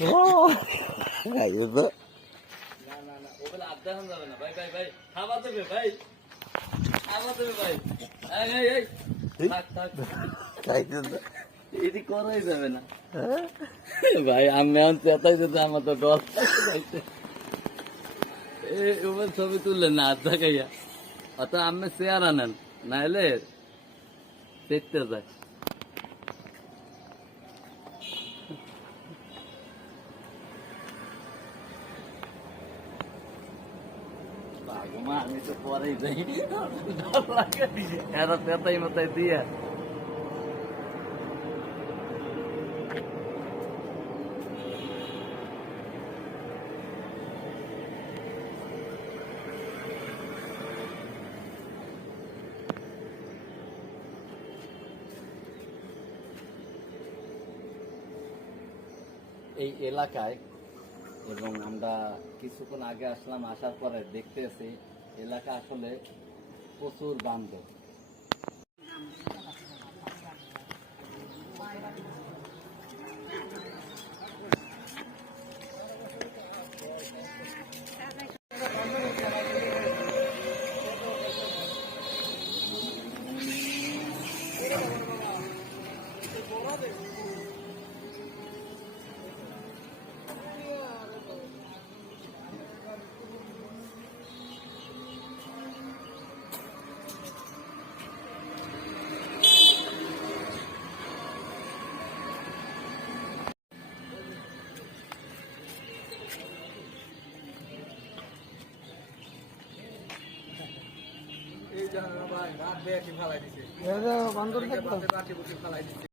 ও খাইছে তো না না না ওগুলো আর দেখানো যাবে না ভাই ভাই ভাই দেবে ভাই দেবে ভাই এই এই এই থাক থাক খাইছে তো এটি করাই যাবে না? ভাই আমি এখন চেতাই যেতে আমার তো ডর লাগছে। এ ওবার ছবি তুললেন না হাত দেখাইয়া অত আমি চেয়ার আনেন না হলে দেখতে যায় মা আমি তো পরেই যাই দিয়ে এই এলাকায় এবং আমরা কিছুক্ষণ আগে আসলাম আসার পরে দেখতেছি এলাকা আসলে প্রচুর বান্ধব এটা বান্দর